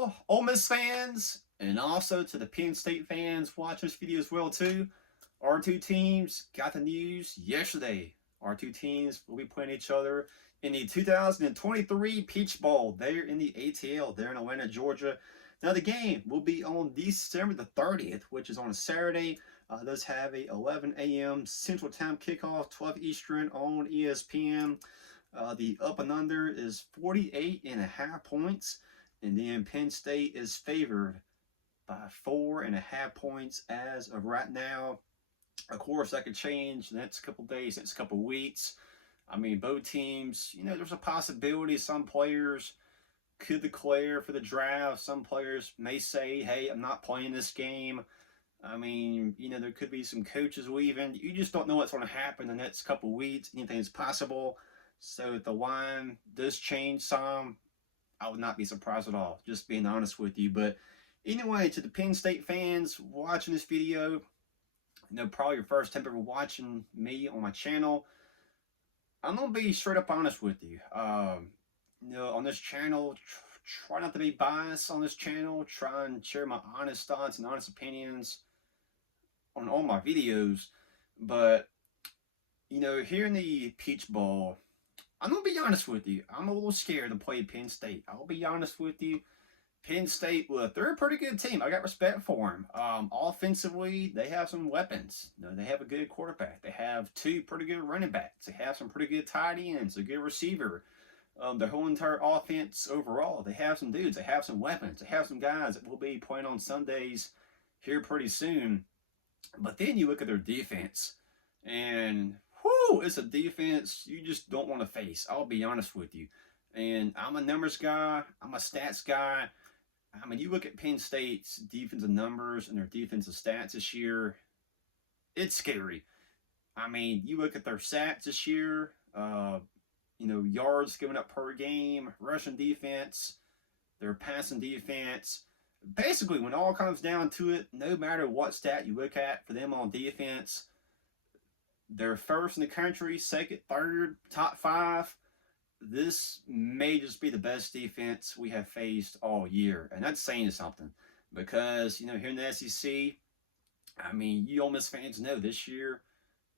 all Ole Miss fans, and also to the Penn State fans watching this video as well too. Our two teams got the news yesterday. Our two teams will be playing each other in the 2023 Peach Bowl there in the ATL there in Atlanta, Georgia. Now the game will be on December the 30th, which is on a Saturday. Does have a 11 a.m. Central Time kickoff, 12 Eastern on ESPN. The up and under is 48.5 points. And then Penn State is favored by 4.5 points as of right now. Of course, that could change the next couple days, next couple weeks. I mean, both teams, there's a possibility some players could declare for the draft. Some players may say, hey, I'm not playing this game. I mean, there could be some coaches leaving. You just don't know what's going to happen the next couple weeks. Anything is possible. So if the line does change some, I would not be surprised at all, just being honest with you. But anyway, to the Penn State fans watching this video, probably your first time ever watching me on my channel, I'm going to be straight up honest with you. On this channel, try not to be biased on this channel. Try and share my honest thoughts and honest opinions on all my videos. But, here in the Peach Bowl, I'm going to be honest with you. I'm a little scared to play Penn State. I'll be honest with you. Penn State, look, they're a pretty good team. I got respect for them. Offensively, they have some weapons. They have a good quarterback. They have two pretty good running backs. They have some pretty good tight ends, a good receiver. The whole entire offense overall, they have some dudes. They have some weapons. They have some guys that will be playing on Sundays here pretty soon. But then you look at their defense, and it's a defense you just don't want to face. I'll be honest with you. And I'm a numbers guy. I'm a stats guy. I mean, you look at Penn State's defensive numbers and their defensive stats this year, it's scary. I mean, you look at their stats this year, yards given up per game, rushing defense, their passing defense. Basically, when it all comes down to it, no matter what stat you look at for them on defense, they're first in the country, second, third, top five. This may just be the best defense we have faced all year. And that's saying something. Because, here in the SEC, I mean, you Ole Miss fans know this year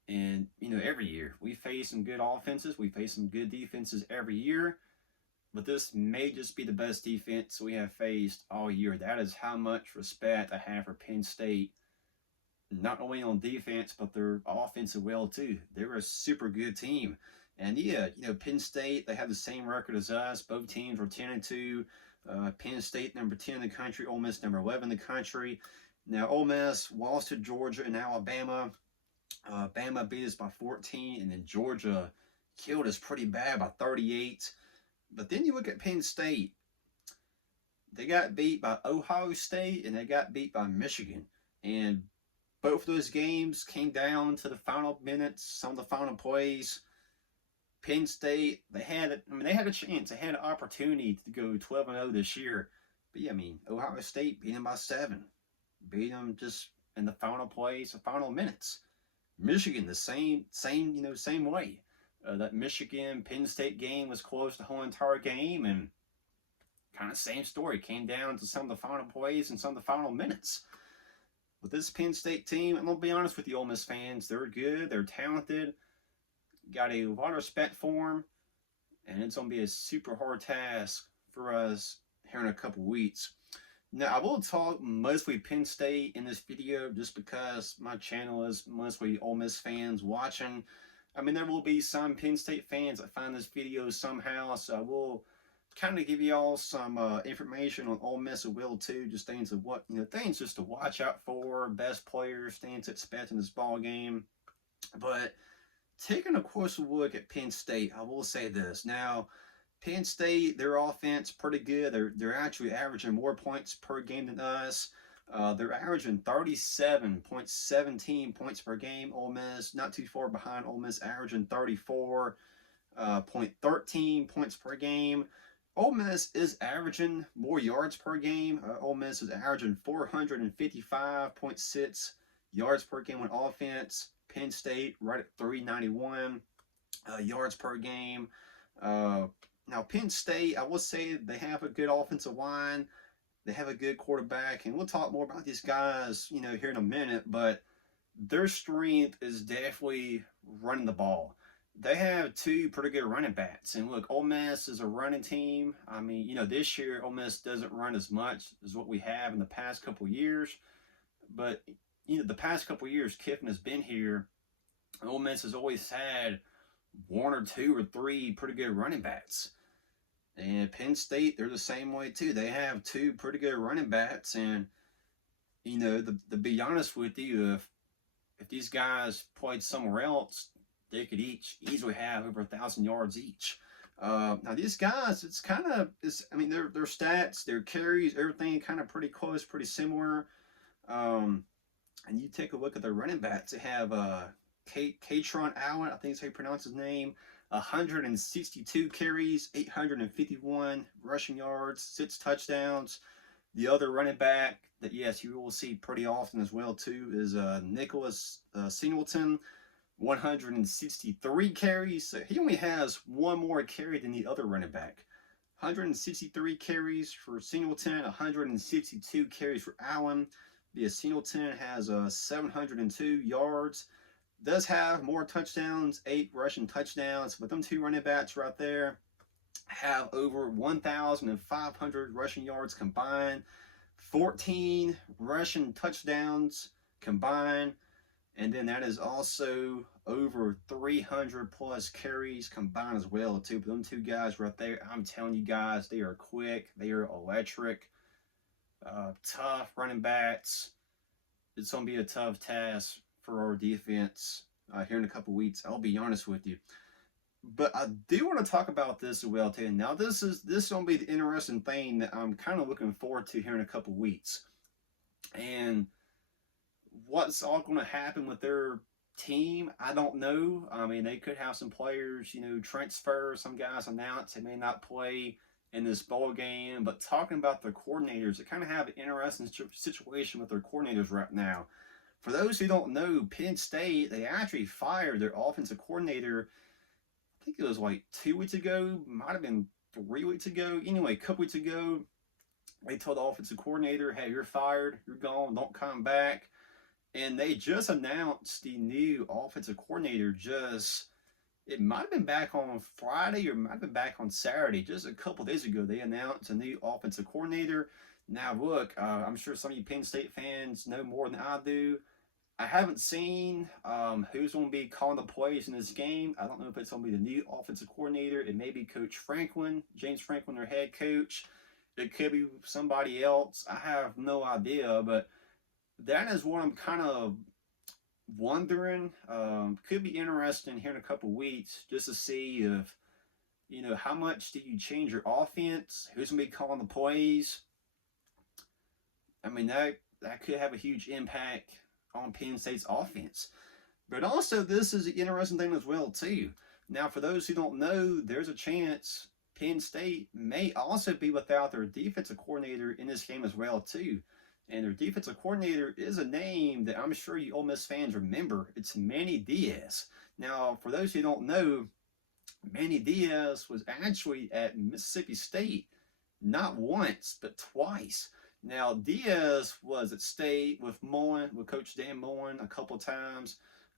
and, every year, we face some good offenses. We face some good defenses every year. But this may just be the best defense we have faced all year. That is how much respect I have for Penn State. Not only on defense, but their offensive well too. They're a super good team. And yeah, Penn State, they have the same record as us. Both teams were 10-2. Penn State number 10 in the country, Ole Miss number 11 in the country. Now Ole Miss lost to Georgia and Alabama. Bama beat us by 14, and then Georgia killed us pretty bad by 38. But then you look at Penn State. They got beat by Ohio State, and they got beat by Michigan. And both of those games came down to the final minutes, some of the final plays. Penn State, they had a chance. They had an opportunity to go 12-0 this year. But yeah, Ohio State beat them by 7. Beat them just in the final plays, the final minutes. Michigan, the same way. That Michigan-Penn State game was close the whole entire game, and kind of same story. Came down to some of the final plays and some of the final minutes. With this Penn State team, I'm going to be honest with you, Ole Miss fans. They're good. They're talented. Got a lot of respect for them. And it's going to be a super hard task for us here in a couple weeks. Now, I will talk mostly Penn State in this video just because my channel is mostly Ole Miss fans watching. There will be some Penn State fans that find this video somehow. So I will kind of give y'all some information on Ole Miss as well too, just things of what things just to watch out for, best players, things to expect in this ball game. But taking a closer look at Penn State, I will say this. Now, Penn State, their offense pretty good. They're actually averaging more points per game than us. They're averaging 37.17 points per game. Ole Miss not too far behind. Ole Miss averaging 34.13 points per game. Ole Miss is averaging more yards per game. Ole Miss is averaging 455.6 yards per game on offense. Penn State right at 391 yards per game. Now Penn State, I will say they have a good offensive line. They have a good quarterback, and we'll talk more about these guys, here in a minute. But their strength is definitely running the ball. They have two pretty good running backs, and look, Ole Miss is a running team. I mean, this year Ole Miss doesn't run as much as what we have in the past couple years, but the past couple years Kiffin has been here. Ole Miss has always had one or two or three pretty good running backs. And Penn State, they're the same way too. They have two pretty good running backs, and to be honest with you, if these guys played somewhere else, they could each easily have over 1,000 yards each. Now these guys, it's kind of, I mean, their stats, their carries, everything kind of pretty close, pretty similar. And you take a look at their running backs. They have Katron Allen, I think is how you pronounce his name. 162 carries, 851 rushing yards, 6 touchdowns. The other running back that, yes, you will see pretty often as well, too, is Nicholas Singleton, 163 carries. So he only has one more carry than the other running back. 163 carries for Singleton, 162 carries for Allen. The Singleton has 702 yards. Does have more touchdowns, 8 rushing touchdowns, but them two running backs right there have over 1,500 rushing yards combined, 14 rushing touchdowns combined, and then that is also over 300 plus carries combined as well too. But them two guys right there, I'm telling you guys, they are quick, they are electric, tough running backs. It's going to be a tough task for our defense here in a couple weeks. I'll be honest with you. But I do want to talk about this as well too. Now this is going to be the interesting thing that I'm kind of looking forward to here in a couple weeks. And what's all going to happen with their team, I don't know. I mean, they could have some players, transfer. Some guys announce they may not play in this bowl game. But talking about their coordinators, they kind of have an interesting situation with their coordinators right now. For those who don't know, Penn State, they actually fired their offensive coordinator, I think it was like 2 weeks ago, might have been 3 weeks ago. Anyway, a couple weeks ago, they told the offensive coordinator, hey, you're fired, you're gone, don't come back. And they just announced the new offensive coordinator it might have been back on Friday or might have been back on Saturday. Just a couple days ago, they announced a new offensive coordinator. Now, look, I'm sure some of you Penn State fans know more than I do. I haven't seen who's going to be calling the plays in this game. I don't know if it's going to be the new offensive coordinator. It may be Coach Franklin, James Franklin, their head coach. It could be somebody else. I have no idea, but that is what I'm kind of wondering. Could be interesting here in a couple weeks just to see if, how much do you change your offense? Who's going to be calling the plays? I mean, that could have a huge impact on Penn State's offense. But also, this is an interesting thing as well, too. Now, for those who don't know, there's a chance Penn State may also be without their defensive coordinator in this game as well, too. And their defensive coordinator is a name that I'm sure you Ole Miss fans remember. It's Manny Diaz. Now, for those who don't know, Manny Diaz was actually at Mississippi State not once, but twice. Now, Diaz was at State with Coach Dan Mullen a couple times.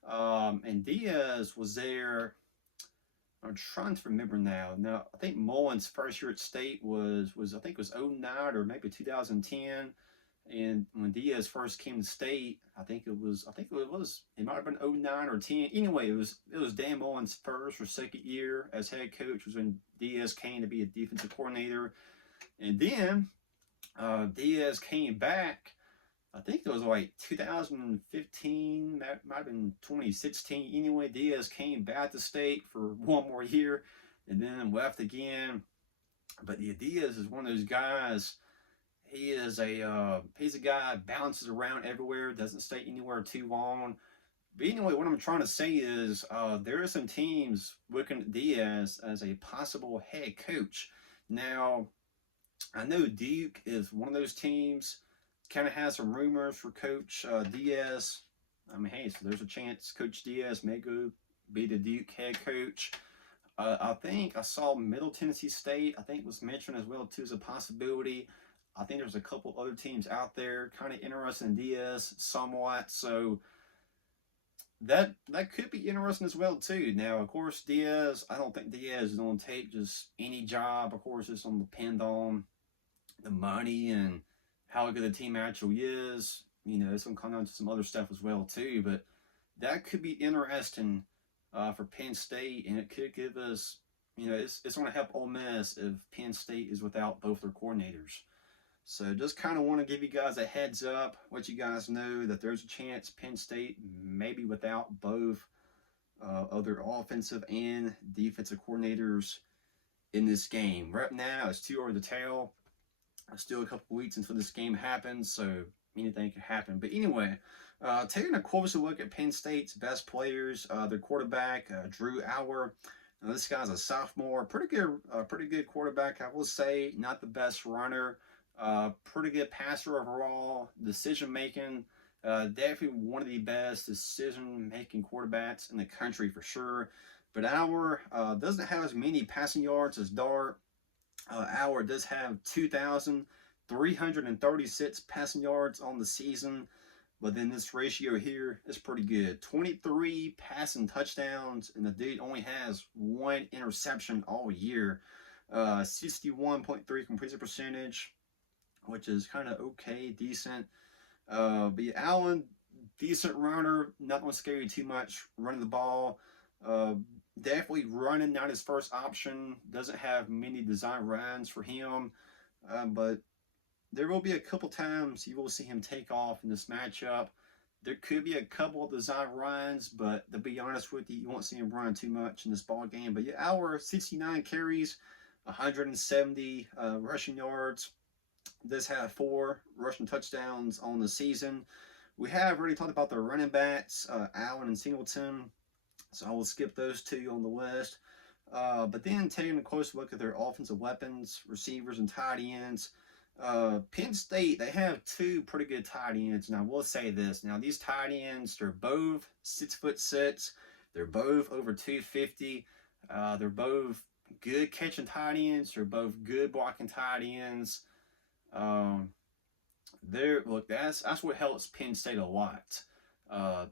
And Diaz was there, I'm trying to remember now. Now, I think Mullen's first year at State was I think it was 2009 or maybe 2010. And when Diaz first came to State, it might have been 2009 or 10. Anyway, it was Dan Mullen's first or second year as head coach was when Diaz came to be a defensive coordinator. And then Diaz came back, I think it was like 2015, might have been 2016. Anyway, Diaz came back to State for one more year and then left again. But Diaz is one of those guys. He's a guy that bounces around everywhere, doesn't stay anywhere too long. But anyway, what I'm trying to say is there are some teams looking at Diaz as a possible head coach. Now, I know Duke is one of those teams, kind of has some rumors for Coach Diaz. I mean, hey, so there's a chance Coach Diaz may go be the Duke head coach. I think I saw Middle Tennessee State, I think was mentioned as well too as a possibility. I think there's a couple other teams out there kind of interested in Diaz somewhat. So that could be interesting as well too. Now, of course, Diaz. I don't think Diaz is going to take just any job. Of course, it's going to depend on the money and how good the team actually is. It's going to come down to some other stuff as well too. But that could be interesting for Penn State, and it could give us. It's going to help Ole Miss if Penn State is without both their coordinators. So just kind of want to give you guys a heads up, let you guys know that there's a chance Penn State, maybe without both other offensive and defensive coordinators in this game. Right now, it's too early to tell. Still a couple weeks until this game happens, so anything can happen. But anyway, taking a closer look at Penn State's best players, their quarterback, Drew Allar. This guy's a sophomore, pretty good quarterback, I will say. Not the best runner. Pretty good passer overall. Decision making, definitely one of the best decision making quarterbacks in the country for sure. But Allar doesn't have as many passing yards as Dart. Allar does have 2,336 passing yards on the season. But then this ratio here is pretty good. 23 passing touchdowns, and the dude only has one interception all year. 61.3 completion percentage, which is kind of okay, decent. But yeah, Allen, decent runner, not going to scare you too much running the ball. Definitely running, not his first option. Doesn't have many design runs for him. But there will be a couple times you will see him take off in this matchup. There could be a couple of design runs, but to be honest with you, you won't see him run too much in this ball game. But yeah, Allar, 69 carries, 170 rushing yards. Does have 4 rushing touchdowns on the season. We have already talked about the running backs, Allen and Singleton, so I will skip those two on the list. But then taking a close look at their offensive weapons, receivers, and tight ends. Penn State, they have 2 pretty good tight ends. And I will say this. Now, these tight ends, they're both 6'6". They're both over 250. They're both good catching tight ends. They're both good blocking tight ends. That's what helps Penn State a lot.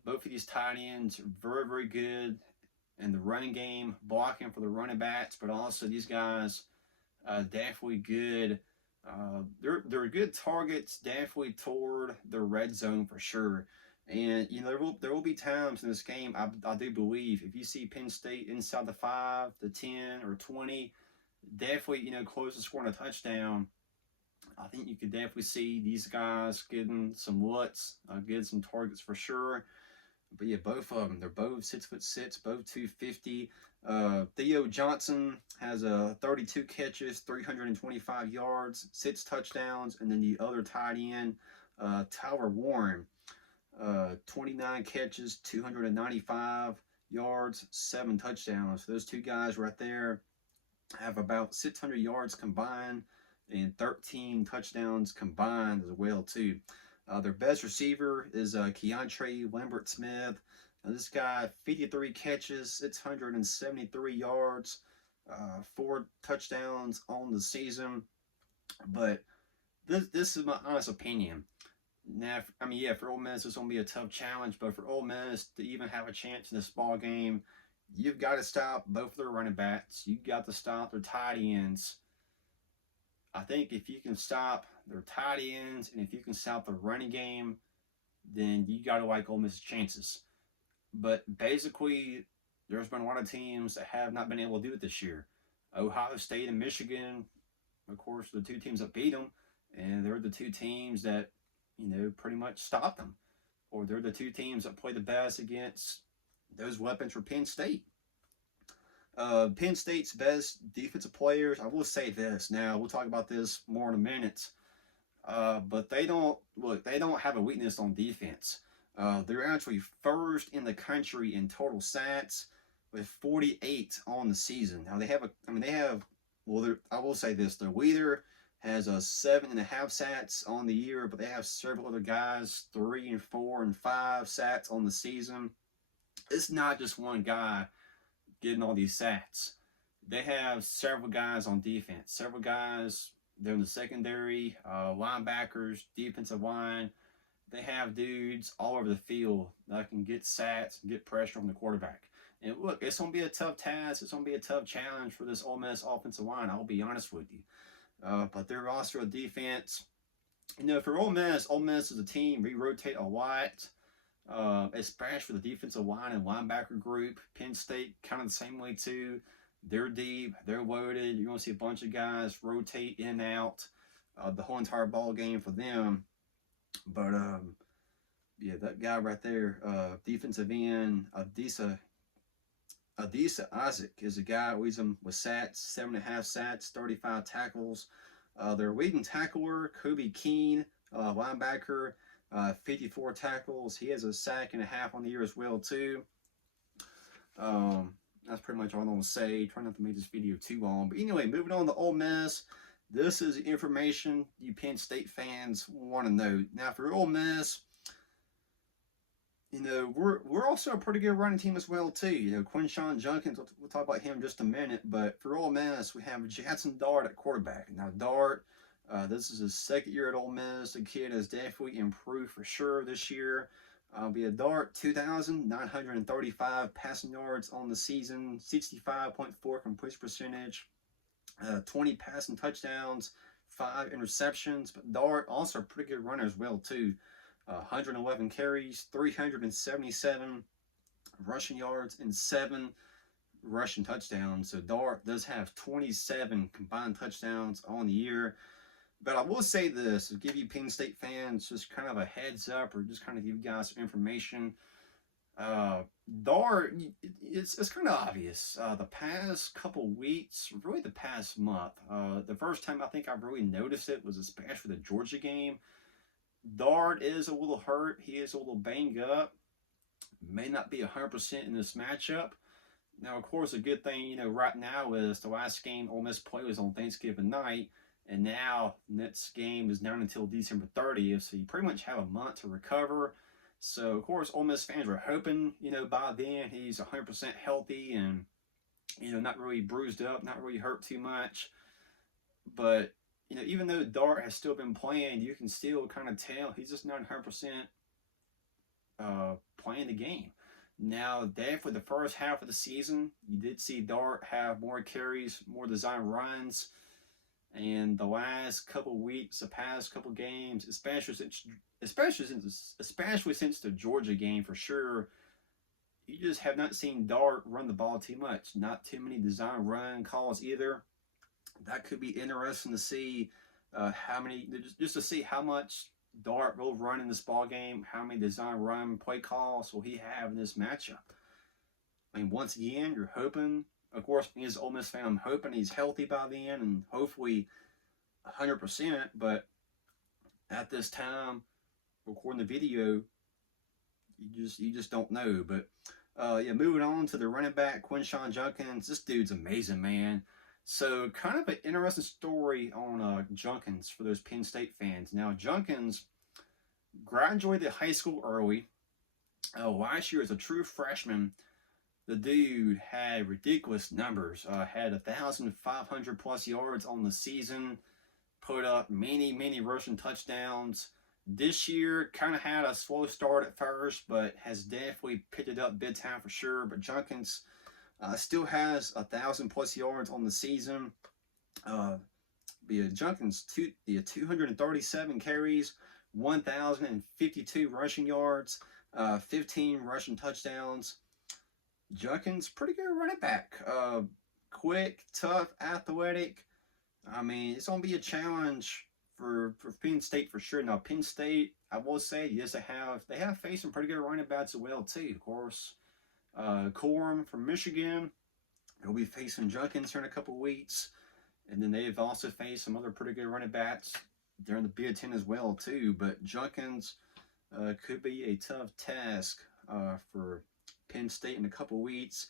Both of these tight ends are very, very good in the running game, blocking for the running backs, but also these guys definitely good. They're good targets, definitely toward the red zone for sure. And there will be times in this game, I do believe, if you see Penn State inside the 5, the 10, or 20, definitely close to scoring a touchdown. I think you could definitely see these guys getting some looks, getting some targets for sure. But yeah, both of them, they're both 6'6", both 250. Theo Johnson has 32 catches, 325 yards, 6 touchdowns, and then the other tight end, Tyler Warren, 29 catches, 295 yards, 7 touchdowns. So those 2 guys right there have about 600 yards combined and 13 touchdowns combined as well too. Their best receiver is Keontre Lambert-Smith. This guy, 53 catches, 673 yards, 4 touchdowns on the season. But this is my honest opinion. Now, for Ole Miss, it's going to be a tough challenge. But for Ole Miss to even have a chance in this ball game, you've got to stop both their running backs. You've got to stop their tight ends. I think if you can stop their tight ends and if you can stop the running game, then you got to like Ole Miss's chances. But basically, there's been a lot of teams that have not been able to do it this year. Ohio State and Michigan, of course, the 2 teams that beat them, and they're the 2 teams that, pretty much stopped them. Or they're the 2 teams that play the best against those weapons for Penn State. Penn State's best defensive players, I will say this. Now, we'll talk about this more in a minute. But they don't have a weakness on defense. They're actually first in the country in total sacks with 48 on the season. Now I will say this, their leader has a 7.5 sacks on the year, but they have several other guys, 3 and 4 and 5 sacks on the season. It's not just one guy getting all these sacks. They have several guys on defense, several guys They're in the secondary, linebackers, defensive line. They have dudes all over the field that can get sacks and get pressure on the quarterback. And look, it's going to be a tough task. It's going to be a tough challenge for this Ole Miss offensive line. I'll be honest with you. But their roster of defense, for Ole Miss is a team we rotate a lot, especially for the defensive line and linebacker group. Penn State kind of the same way too. They're deep, they're loaded. You're going to see a bunch of guys rotate in and out the whole entire ball game for them. But yeah, that guy right there, defensive end, Adisa Isaac is a guy who leads them with sacks, 7.5 sacks, 35 tackles. Their leading tackler, Kobe Keene, linebacker, 54 tackles. He has a sack and a half on the year as well too. That's pretty much all I'm going to say. Try not to make this video too long. But anyway, moving on to Ole Miss. This is information you Penn State fans want to know. Now, for Ole Miss, we're also a pretty good running team as well too. Quinshawn Junkins, we'll talk about him in just a minute. But for Ole Miss, we have Jackson Dart at quarterback. Now, Dart, this is his second year at Ole Miss. The kid has definitely improved for sure this year. Be a Dart, 2,935 passing yards on the season, 65.4 completion percentage, 20 passing touchdowns, 5 interceptions. But Dart also a pretty good runner as well too. 111 carries, 377 rushing yards, and 7 rushing touchdowns. So Dart does have 27 combined touchdowns on the year. But I will say this, to give you Penn State fans just kind of a heads up, or just kind of give you guys some information. Dart, it's kind of obvious. The past couple weeks, really the past month, the first time I think I really noticed it was especially the Georgia game. Dart is a little hurt. He is a little banged up. May not be 100% in this matchup. Now, of course, a good thing, right now is the last game Ole Miss played was on Thanksgiving night. And now, next game is not until December 30th. So you pretty much have a month to recover. So, of course, Ole Miss fans were hoping, by then he's 100% healthy and, not really bruised up, not really hurt too much. But even though Dart has still been playing, you can still kind of tell he's just not 100% playing the game. Now, definitely the first half of the season, you did see Dart have more carries, more design runs. And the last couple weeks, the past couple games, especially since the Georgia game for sure, you just have not seen Dart run the ball too much. Not too many design run calls either. That could be interesting to see just to see how much Dart will run in this ball game, how many design run play calls will he have in this matchup. I mean, once again, you're hoping, of course, me as an Ole Miss fan, I'm hoping he's healthy by then and hopefully 100%. But at this time, recording the video, you just don't know. But yeah, moving on to the running back, Quinshawn Junkins. This dude's amazing, man. So kind of an interesting story on Junkins for those Penn State fans. Now, Junkins graduated high school early. Last year as a true freshman, the dude had ridiculous numbers. Had 1,500 plus yards on the season. Put up many rushing touchdowns. This year kind of had a slow start at first, but has definitely picked it up big time for sure. But Junkins still has 1,000 plus yards on the season. Junkins 237 carries, 1,052 rushing yards, 15 rushing touchdowns. Junkins, pretty good running back. Quick, tough, athletic. I mean, it's going to be a challenge for Penn State for sure. Now, Penn State, I will say, yes, they have faced some pretty good running backs as well, too. Of course, Corum from Michigan, he'll be facing Junkins here in a couple weeks. And then they've also faced some other pretty good running backs during the Big Ten as well, too. But Junkins could be a tough task for Penn State in a couple weeks.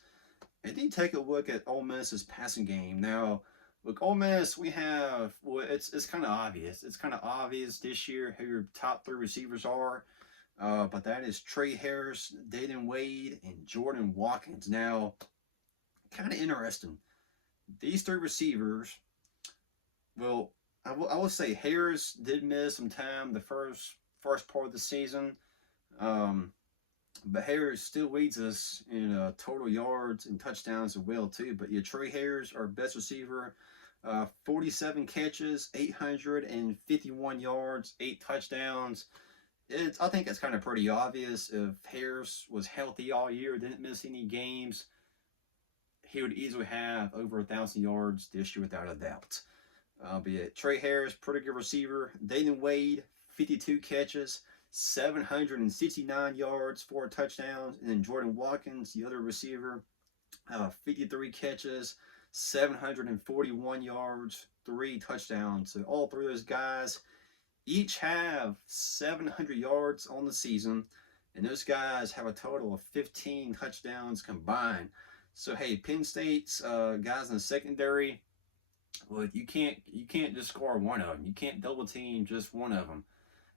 And then take a look at Ole Miss's passing game. Now, look, Ole Miss, we have, well, it's kind of obvious. It's kind of obvious this year who your top 3 receivers are. But that is Trey Harris, Dayton Wade, and Jordan Watkins. Now, kind of interesting. These 3 receivers, well, I will say Harris did miss some time the first part of the season. Um, but Harris still leads us in total yards and touchdowns as well too. But yeah, Trey Harris, our best receiver, 47 catches, 851 yards, 8 touchdowns. I think it's kind of pretty obvious. If Harris was healthy all year, didn't miss any games, he would easily have over 1,000 yards this year without a doubt. Be it Trey Harris, pretty good receiver. Dayton Wade, 52 catches, 769 yards, 4 touchdowns. And then Jordan Watkins, the other receiver, 53 catches, 741 yards, 3 touchdowns. So all three of those guys each have 700 yards on the season. And those guys have a total of 15 touchdowns combined. So, hey, Penn State's guys in the secondary, well, you can't just score one of them. You can't double team just one of them.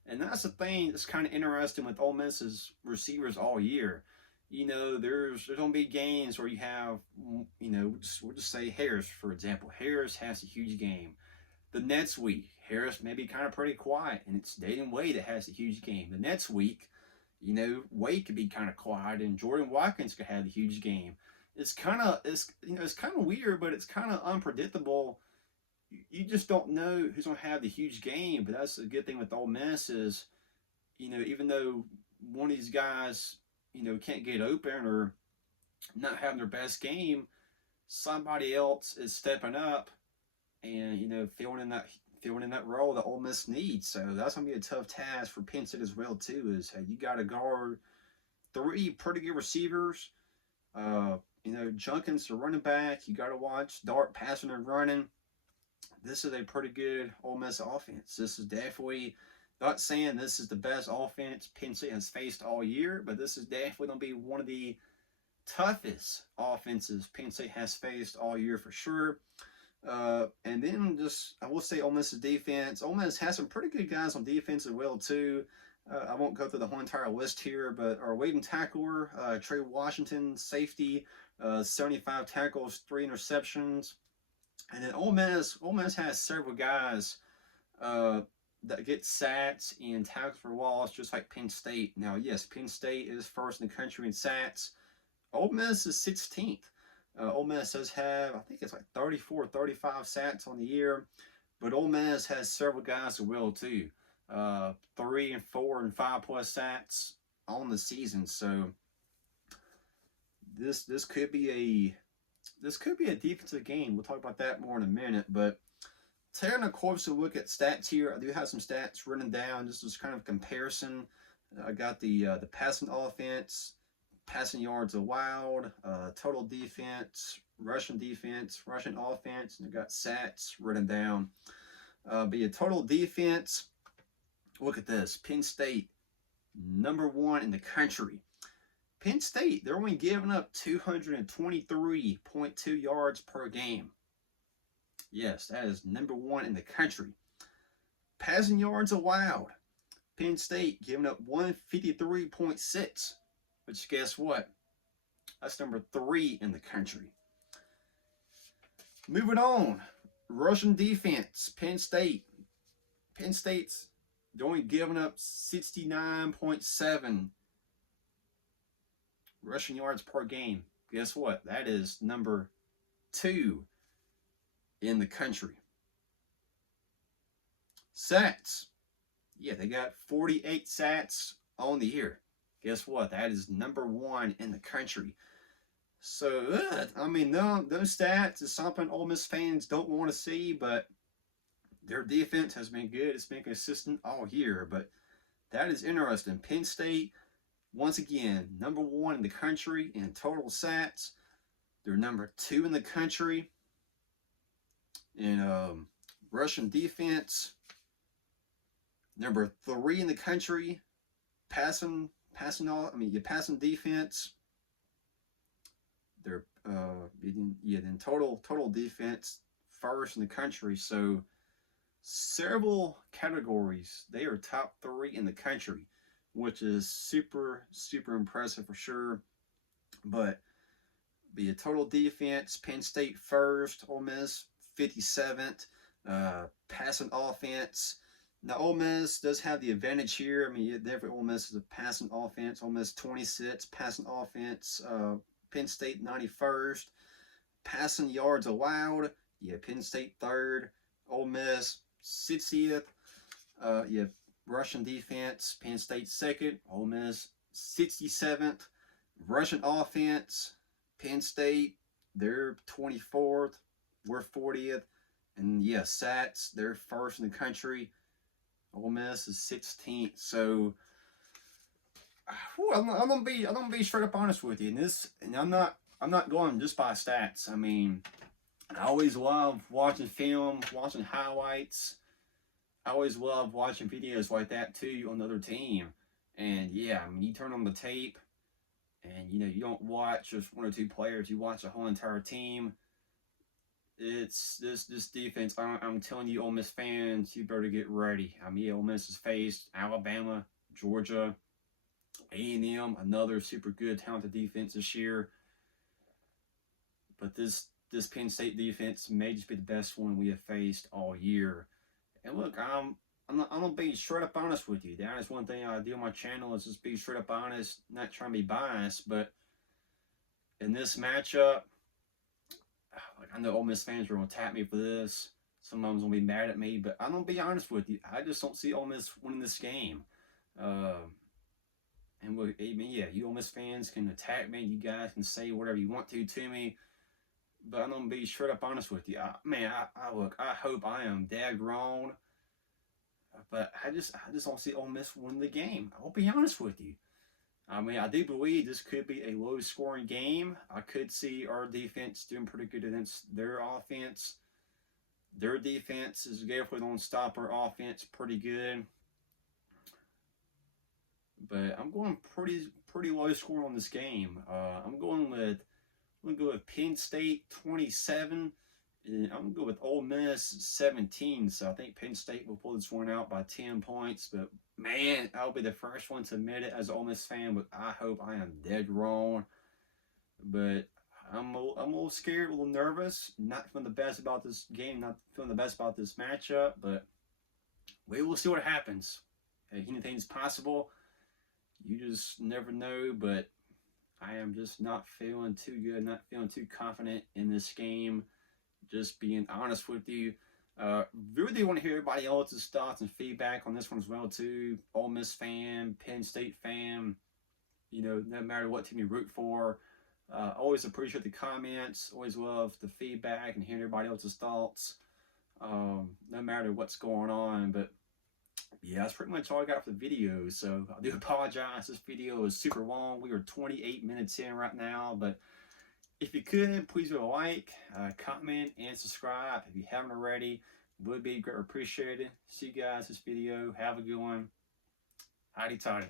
And that's the thing that's kind of interesting with Ole Miss's receivers all year. You know, there's gonna be games where you have, you know, we'll just say Harris, for example. Harris has a huge game. The next week, Harris may be kind of pretty quiet, and it's Dayton Wade that has a huge game. The next week, you know, Wade could be kind of quiet, and Jordan Watkins could have a huge game. It's kind of weird, but it's kind of unpredictable. You just don't know who's going to have the huge game. But that's the good thing with Ole Miss is, you know, even though one of these guys, you know, can't get open or not having their best game, somebody else is stepping up and, you know, filling in that role that Ole Miss needs. So that's going to be a tough task for Penn State as well too. Is hey, you got to guard 3 pretty good receivers. You know, Junkins, the running back. You got to watch Dart passing and running. This is a pretty good Ole Miss offense. This is definitely, not saying this is the best offense Penn State has faced all year, but this is definitely going to be one of the toughest offenses Penn State has faced all year for sure. And then just, I will say Ole Miss's defense. Ole Miss has some pretty good guys on defense as well too. I won't go through the whole entire list here, but our leading tackler, Trey Washington, safety, 75 tackles, 3 interceptions. And then Ole Miss has several guys that get sacks and tackles for loss, just like Penn State. Now, yes, Penn State is first in the country in sacks. Ole Miss is 16th. Ole Miss does have, I think it's like 34, 35 sacks on the year, but Ole Miss has several guys as well too. 3 and 4 and 5+ sacks on the season. So this could be a defensive game. We'll talk about that more in a minute. But taking a closer look at stats here, I do have some stats written down just as kind of comparison. I got the passing offense, passing yards allowed, total defense, rushing offense, and I got stats written down. But your total defense, look at this. Penn State, #1 in the country. Penn State, they're only giving up 223.2 yards per game. Yes, that is #1 in the country. Passing yards allowed. Penn State giving up 153.6, which guess what? That's #3 in the country. Moving on. Rushing defense. Penn State's they're only giving up 69.7 rushing yards per game. Guess what? That is #2 in the country. Sacks. Yeah, they got 48 sacks on the year. Guess what? That is #1 in the country. So, I mean, those stats is something Ole Miss fans don't want to see, but their defense has been good. It's been consistent all year, but that is interesting. Penn State, once again, #1 in the country in total sacks. They're #2 in the country in rushing defense. #3 in the country passing defense. They're then total defense first in the country. So several categories they are top 3 in the country, which is super impressive for sure. But the total defense, Penn State first, Ole Miss 57th. Passing offense. Now, Ole Miss does have the advantage here. I mean, every Ole Miss is a passing offense. Ole Miss 26, passing offense. Penn State 91st. Passing yards allowed. Yeah, Penn State 3rd. Ole Miss 60th. Yeah, rushing defense. Penn State 2nd. Ole Miss 67th. Rushing offense. Penn State, they're 24th. We're 40th. And yeah, sacks, they're first in the country. Ole Miss is 16th. So I'm gonna be straight up honest with you. And I'm not going just by stats. I mean, I always love watching film, watching highlights. I always love watching videos like that too on the other team. And yeah, I mean, you turn on the tape, and you don't watch just one or two players. You watch the whole entire team. It's this defense. I'm telling you, Ole Miss fans, you better get ready. I mean, Ole Miss has faced Alabama, Georgia, A&M, another super good, talented defense this year. But this Penn State defense may just be the best one we have faced all year. And look, I'm gonna be straight up honest with you. That is one thing I do on my channel, is just be straight up honest, not trying to be biased. But in this matchup, like, I know Ole Miss fans are gonna attack me for this. Some of them's gonna be mad at me, but I'm gonna be honest with you. I just don't see Ole Miss winning this game. And look, I mean, yeah, you Ole Miss fans can attack me. You guys can say whatever you want to me. But I'm gonna be straight up honest with you. Look, I hope I am dead wrong. But I just don't see Ole Miss winning the game. I'll be honest with you. I mean, I do believe this could be a low-scoring game. I could see our defense doing pretty good against their offense. Their defense is definitely going to stop our offense pretty good. But I'm going pretty low score on this game. I'm going to go with Penn State 27. And I'm going to go with Ole Miss 17. So I think Penn State will pull this one out by 10 points. But man, I'll be the first one to admit it as an Ole Miss fan. But I hope I am dead wrong. But I'm a little scared, a little nervous. Not feeling the best about this game. Not feeling the best about this matchup. But we will see what happens. Anything's possible. You just never know. But I am just not feeling too good. Not feeling too confident in this game. Just being honest with you. Really want to hear everybody else's thoughts and feedback on this one as well too. Ole Miss fan, Penn State fan, no matter what team you root for. Always appreciate the comments. Always love the feedback and hearing everybody else's thoughts. No matter what's going on. But yeah, that's pretty much all I got for the video. So I do apologize. This video is super long. We are 28 minutes in right now, but if you could, please leave a like, comment, and subscribe if you haven't already. Would be greatly appreciated. See you guys this video. Have a good one. Howdy toddy.